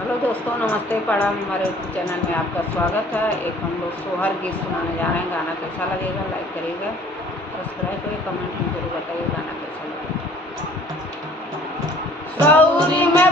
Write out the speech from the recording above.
Hello दोस्तों, नमस्ते। प्रणाम। हमारे यूट्यूब चैनल में आपका स्वागत है। एक हम लोग सोहर गीत सुनाने जा रहे हैं। गाना कैसा लगेगा लाइक करिएगा, सब्सक्राइब करिए, कमेंट में जरूर बताइए गाना कैसा लगेगा। सौरी में